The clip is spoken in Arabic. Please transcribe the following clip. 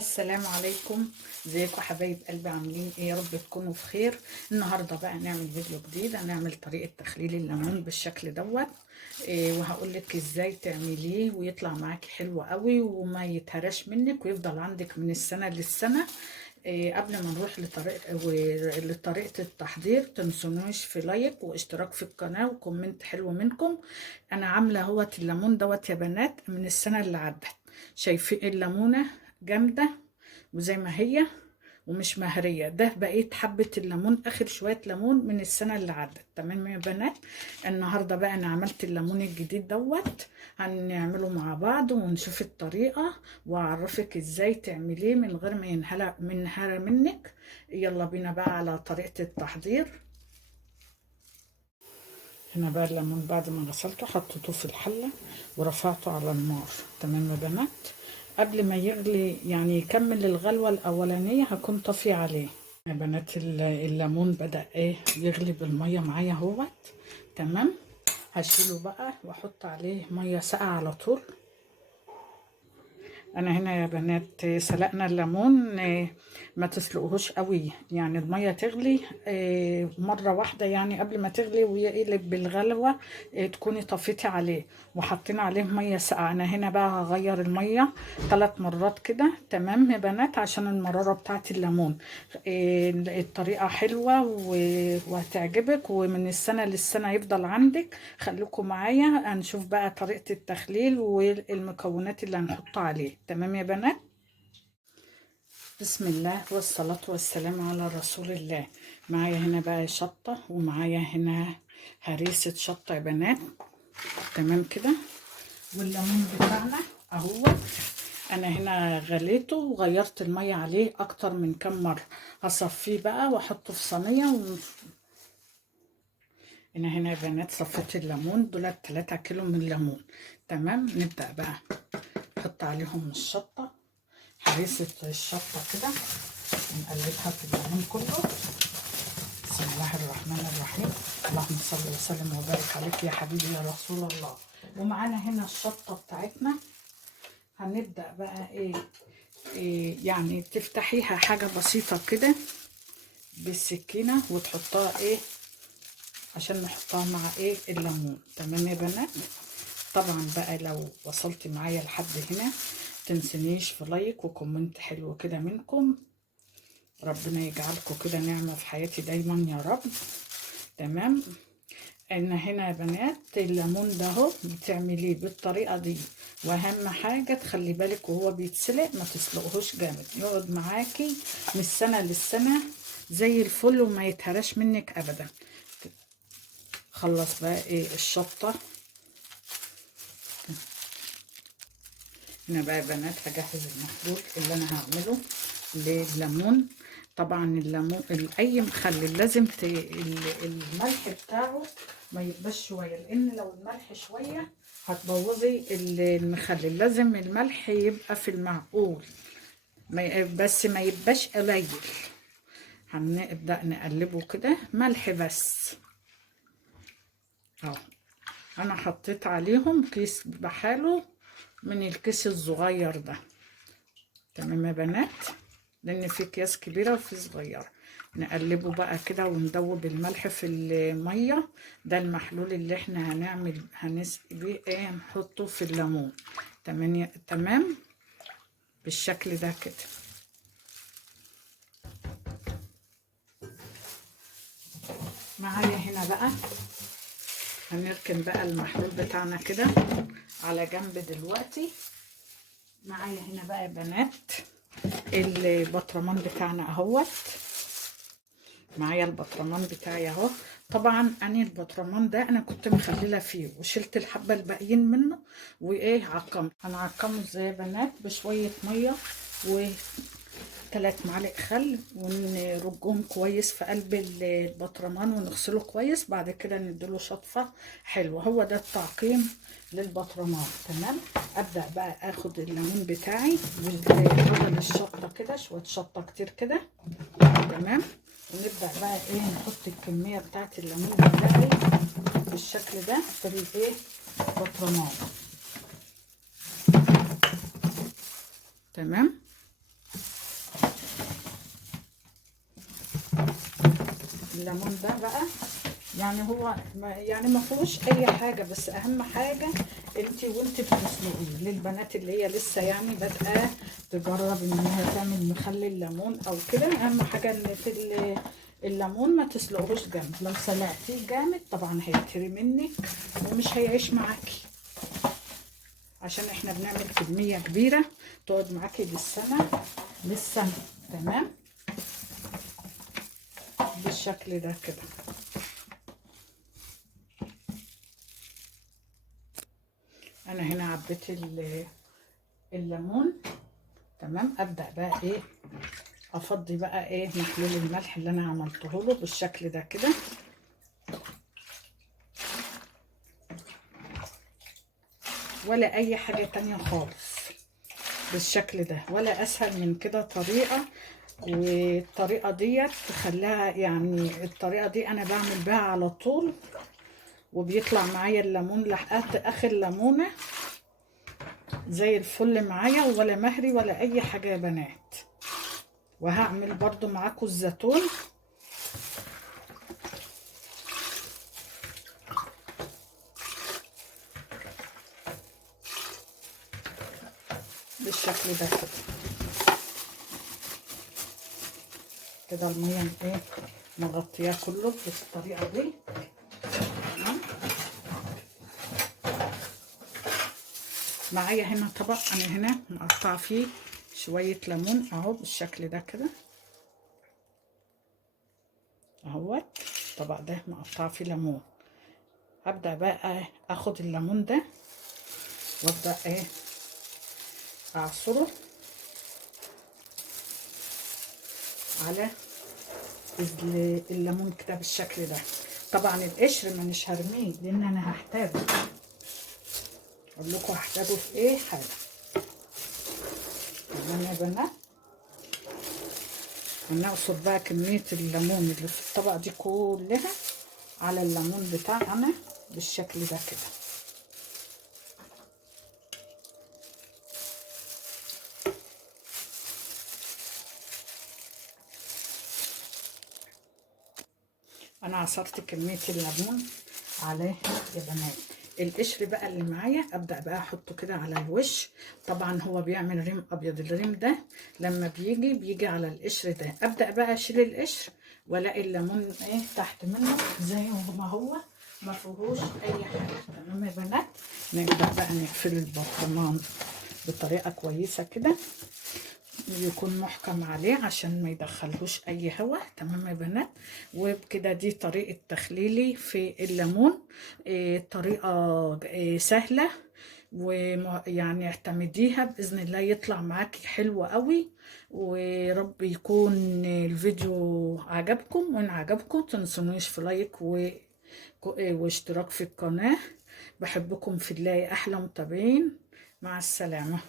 السلام عليكم. ازيكم حبايب قلبي؟ عاملين ايه؟ يا رب تكونوا في خير. النهارده بقى هنعمل فيديو جديد، هنعمل طريقه تخليل الليمون بالشكل دوت. وهقول لك ازاي تعمليه ويطلع معاكي حلو قوي وما يتهرش منك ويفضل عندك من السنه للسنه. قبل ما نروح لطريقه التحضير، تنسونوش في لايك واشتراك في القناه وكومنت حلو منكم. انا عامله اهوت الليمون دوت يا بنات من السنه اللي عدت. شايفين الليمونه جامده وزي ما هي ومش مهريه. ده بقيت حبه الليمون، اخر شويه ليمون من السنه اللي عدت. تمام يا بنات؟ النهارده بقى انا عملت الليمون الجديد دوت، هنعمله مع بعض ونشوف الطريقه واعرفك ازاي تعمليه من غير ما ينهرى منك. يلا بينا بقى على طريقه التحضير. هنا بقى الليمون بعد ما غسلته حطيته في الحله ورفعته على النار. تمام يا بنات؟ قبل ما يغلي يعني يكمل الغلوة الأولانية هكون طافية عليه. يا بنات الليمون بدأ يغلي بالمية معايا اهوت. تمام، هشيله بقى واحط عليه مية ساقعة على طول. انا هنا يا بنات سلقنا الليمون، ما تسلقوهوش قوي، يعني الميه تغلي مره واحده، يعني قبل ما تغلي ويقلب بالغلوه تكوني طفيتي عليه وحطينا عليه ميه ساقعه. انا هنا بقى هغير الميه 3 مرات كده. تمام يا بنات؟ عشان المراره بتاعت الليمون. الطريقه حلوه وهتعجبك ومن السنه للسنه يفضل عندك. خليكم معايا هنشوف بقى طريقه التخليل والمكونات اللي هنحطها عليه. تمام يا بنات؟ بسم الله والصلاة والسلام على رسول الله. معايا هنا بقى شطة ومعايا هنا هريسة شطة يا بنات. تمام كده. والليمون بتاعنا اهو. انا هنا غليته وغيرت المية عليه اكتر من كم مرة. هصفيه بقى واحطه في صينية هنا يا بنات صفيت الليمون. دول 3 كيلو من الليمون. تمام، نبدأ بقى نحط عليهم الشطة، هريسة الشطة كده، ونقلبها في الليمون كله. بسم الله الرحمن الرحيم. اللهم صل وسلم وبارك عليك يا حبيبي يا رسول الله. ومعانا هنا الشطة بتاعتنا. هنبدأ بقى إيه يعني تفتحيها حاجة بسيطة كده بالسكينة وتحطها عشان نحطها مع الليمون. تمام يا بنات؟ طبعا بقى لو وصلتي معايا لحد هنا تنسنيش في لايك وكومنت حلو كده منكم. ربنا يجعلكم كده نعمة في حياتي دايما يا رب. تمام. ان هنا يا بنات الليمون ده اهو بتعمليه بالطريقة دي، واهم حاجة تخلي بالك وهو بيتسلق ما تسلقهوش جامد، يقعد معاكي من السنة للسنة زي الفل وما يتهرش منك ابدا. خلص بقى الشطة. هنا بقى يا بنات هجهز المخلوط اللي انا هعمله لليمون. طبعا الليمون اي مخلل لازم الملح بتاعه ما يبقاش شويه، لان لو الملح شويه هتبوظي المخلل. لازم الملح يبقى في المعقول، بس ما يبقاش قليل. هنبدا نقلبه كده ملح بس اهو. انا حطيت عليهم كيس بحاله من الكيس الصغير ده. تمام يا بنات؟ لان في اكياس كبيره وفي صغيره. نقلبه بقى كده وندوب الملح في الميه. ده المحلول اللي احنا هنسقي بيه نحطه في الليمون. تمام بالشكل ده كده. معايا هنا بقى هنركن بقى المحلول بتاعنا كده على جنب دلوقتي. معايا هنا بقى يا بنات البطرمان بتاعنا اهوت. معايا البطرمان بتاعي اهو. طبعا انا البطرمان ده انا كنت مخلله فيه وشلت الحبه الباقيين منه عقمت. انا عقمه ازاي يا بنات؟ بشويه ميه و3 معالق خل، ونرجهم كويس في قلب البطرمان ونغسله كويس. بعد كده نديله شطفه حلوه. هو ده التعقيم للبطرمان. تمام. ابدا بقى اخد الليمون بتاعي وبدل الشطه كده شويه شطه كتير كده. تمام. ونبدا بقى نحط الكميه بتاعت الليمون بتاعي بالشكل ده في البطرمان. تمام. الليمون ده بقى يعني هو يعني ما فيهوش اي حاجه، بس اهم حاجه انت وانت بتسلقيه للبنات اللي هي لسه يعني بادئه تجرب ان هي تعمل مخلل ليمون او كده. اهم حاجه ان في الليمون ما تسلقهوش جامد، لو سلقتيه جامد طبعا هيتهري منك ومش هيعيش معاكي، عشان احنا بنعمل كميه كبيره تقعد معاكي للسنه. تمام بالشكل ده كده. انا هنا عبيت الليمون. تمام ابدا بقى ايه افضي بقى ايه محلول الملح اللي انا عملته له بالشكل ده كده. ولا اي حاجه تانية خالص بالشكل ده، ولا اسهل من كده طريقه. والطريقه ديت تخليها يعني الطريقه دي انا بعمل بها على طول، وبيطلع معايا الليمون لحقت اخر ليمونه زي الفل معايا، ولا مهري ولا اي حاجه يا بنات. وهعمل برضو معاكم الزيتون بالشكل ده كده. كده الميه ايه مغطياه كله بالطريقه دي. تمام. معايا هنا طبق انا هنا مقطعه فيه شويه ليمون اهو بالشكل ده كده اهوت. الطبق ده مقطعه فيه ليمون. هبدا بقى اخد الليمون ده وابدا ايه اعصره على الليمون كده بالشكل ده. طبعا القشر مانيش هرميه لان انا هحتاجه، اقول لكم هحتاجه في ايه حاجه. تمام يا بنات. هنعصر بقى كميه الليمون اللي في الطبق دي كلها على الليمون بتاعنا بالشكل ده كده. انا عصرت كميه الليمون عليه يا بنات. القشر بقى اللي معايا ابدا بقى احطه كده على الوش. طبعا هو بيعمل ريم ابيض، الريم ده لما بيجي على القشر ده. ابدا بقى اشيل القشر والاقي الليمون ايه تحت منه زي ما هو ما فيهوش اي حاجه. تمام يا بنات. نبدا بقى نقفل البرطمان بطريقه كويسه كده، يكون محكم عليه عشان ما يدخلهوش اي هواء. تمام يا بنات. وبكده دي طريقة تخليلي في الليمون. طريقة سهلة، ويعني اعتمديها بإذن الله يطلع معاكي حلو قوي. ورب يكون الفيديو عجبكم، وإن عجبكم تنسونيش في لايك واشتراك في القناة. بحبكم في الله أحلى متابعين. مع السلامة.